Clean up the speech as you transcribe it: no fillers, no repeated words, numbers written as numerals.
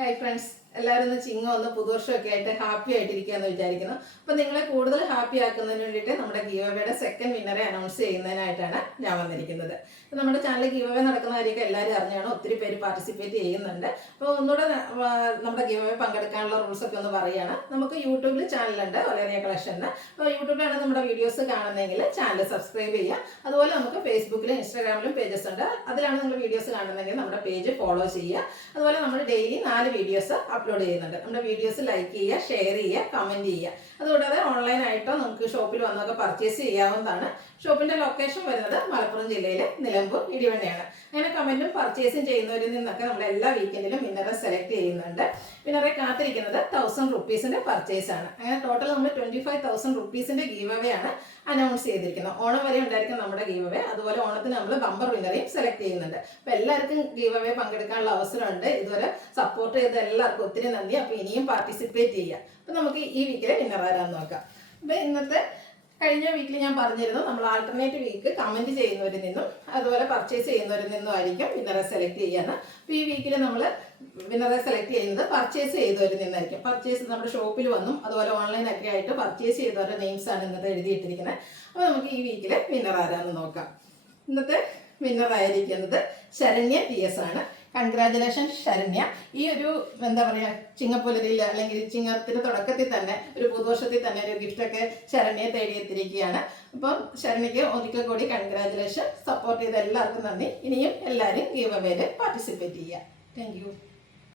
Hi friends, എല്ലാവരും ഒന്ന് ചിങ്ങം ഒന്ന് പുതുവർഷമൊക്കെ ആയിട്ട് ഹാപ്പി ആയിട്ടിരിക്കുകയെന്ന് വിചാരിക്കുന്നു. അപ്പോൾ നിങ്ങളെ കൂടുതൽ ഹാപ്പി ആക്കുന്നതിന് വേണ്ടിയിട്ട് നമ്മുടെ ഗീവ് അവേയുടെ സെക്കൻഡ് വിന്നറെ അനൗൺസ് ചെയ്യുന്നതിനായിട്ടാണ് ഞാൻ വന്നിരിക്കുന്നത്. അപ്പോൾ നമ്മുടെ ചാനലിൽ ഗീവ് അവേ നടക്കുന്ന കാര്യമൊക്കെ എല്ലാവരും അറിഞ്ഞാണ്, ഒത്തിരി പേര് പാർട്ടിസിപ്പേറ്റ് ചെയ്യുന്നുണ്ട്. അപ്പോൾ ഒന്നുകൂടെ നമ്മുടെ ഗീവ് അവേ പങ്കെടുക്കാനുള്ള റൂൾസൊക്കെ ഒന്ന് പറയുകയാണ്. നമുക്ക് യൂട്യൂബിൽ ചാനലുണ്ട് ഒലേറിയ കളക്ഷന്. അപ്പോൾ യൂട്യൂബിലാണ് നമ്മുടെ വീഡിയോസ് കാണുന്നതെങ്കിൽ ചാനൽ സബ്സ്ക്രൈബ് ചെയ്യുക. അതുപോലെ നമുക്ക് ഫേസ്ബുക്കിലും ഇൻസ്റ്റാഗ്രാമിലും പേജസ് ഉണ്ട്. അതിലാണ് നിങ്ങൾ വീഡിയോസ് കാണുന്നതെങ്കിൽ നമ്മുടെ പേജ് ഫോളോ ചെയ്യുക. അതുപോലെ നമ്മൾ ഡെയിലി 4 വീഡിയോസ് അപ്ലോഡ് ചെയ്യുന്നുണ്ട്. നമ്മുടെ വീഡിയോസ് ലൈക്ക് ചെയ്യുക, ഷെയർ ചെയ്യുക, കമൻറ്റ് ചെയ്യുക. അതുകൂടാതെ ഓൺലൈനായിട്ടോ നമുക്ക് ഷോപ്പിൽ വന്നൊക്കെ പർച്ചേസ് ചെയ്യാവുന്നതാണ്. ഷോപ്പിൻ്റെ ലൊക്കേഷൻ വരുന്നത് മലപ്പുറം ജില്ലയിലെ നിലമ്പൂർ ഇടിവണ്ണയാണ്. അങ്ങനെ കമൻറ്റും പർച്ചേസും ചെയ്യുന്നവരിൽ നിന്നൊക്കെ നമ്മൾ എല്ലാ വീക്കെൻഡിലും വിന്നറെ സെലക്ട് ചെയ്യുന്നുണ്ട്. വിന്നറെ കാത്തിരിക്കുന്നത് 1000 റുപ്പീസിൻ്റെ പർച്ചേസ് ആണ്. അങ്ങനെ ടോട്ടൽ നമ്മൾ 25,000 റുപ്പീസിൻ്റെ ഗീവ് അവേ ആണ് അനൗൺസ് ചെയ്തിരിക്കുന്നത്. ഓണം വരെ ഉണ്ടായിരിക്കും നമ്മുടെ ഗീവ് അവേ. അതുപോലെ ഓണത്തിന് നമ്മൾ ബമ്പർ വിന്നറേയും സെലക്ട് ചെയ്യുന്നുണ്ട്. അപ്പോൾ എല്ലാവർക്കും ഗീവ് അവേ പങ്കെടുക്കാനുള്ള അവസരമുണ്ട്. ഇതുവരെ സപ്പോർട്ട് ചെയ്ത എല്ലാവർക്കും ഒത്തിരി നന്ദി. അപ്പോൾ ഇനിയും പാർട്ടിസിപ്പേറ്റ് ചെയ്യുക. അപ്പോൾ നമുക്ക് ഈ വീക്കിലെ വിന്നർ ആരാന്ന് നോക്കാം. അപ്പോൾ കഴിഞ്ഞ വീക്കിൽ ഞാൻ പറഞ്ഞിരുന്നു, നമ്മൾ ആൾട്ടർനേറ്റ് വീക്ക് കമൻറ്റ് ചെയ്യുന്നവരിൽ നിന്നും അതുപോലെ പർച്ചേസ് ചെയ്യുന്നവരിൽ നിന്നും ആയിരിക്കും വിന്നറെ സെലക്ട് ചെയ്യാന്ന്. അപ്പോൾ ഈ വീക്കിൽ നമ്മൾ വിന്നറെ സെലക്ട് ചെയ്യുന്നത് പർച്ചേസ് ചെയ്തവരിൽ നിന്നായിരിക്കും. പർച്ചേസ് നമ്മുടെ ഷോപ്പിൽ വന്നും അതുപോലെ ഓൺലൈനൊക്കെ ആയിട്ട് പർച്ചേസ് ചെയ്തവരുടെ നെയിംസാണ് ഇന്നത്തെ എഴുതിയിട്ടിരിക്കുന്നത്. അപ്പോൾ നമുക്ക് ഈ വീക്കിലെ വിന്നർ ആരാന്ന് നോക്കാം. ഇന്നത്തെ വിന്നർ ആയിരിക്കുന്നത് ശരണ്യ TS ആണ്. കൺഗ്രാജുലേഷൻ ശരണ്യ. ഈ ഒരു എന്താ പറയുക, ചിങ്ങപ്പുലരിയിൽ അല്ലെങ്കിൽ ചിങ്ങത്തിന് തുടക്കത്തിൽ തന്നെ ഒരു പുതുവർഷത്തിൽ തന്നെ ഒരു ഗിഫ്റ്റൊക്കെ ശരണ്യെ തേടിയെത്തിയിരിക്കുകയാണ്. അപ്പം ശരണ്യയ്ക്ക് ഒരിക്കൽ കൂടി കൺഗ്രാജുലേഷൻ. സപ്പോർട്ട് ചെയ്ത എല്ലാവർക്കും നന്ദി. ഇനിയും എല്ലാവരും ഗീവ് അവേയിൽ പാർട്ടിസിപ്പേറ്റ് ചെയ്യുക. Thank you.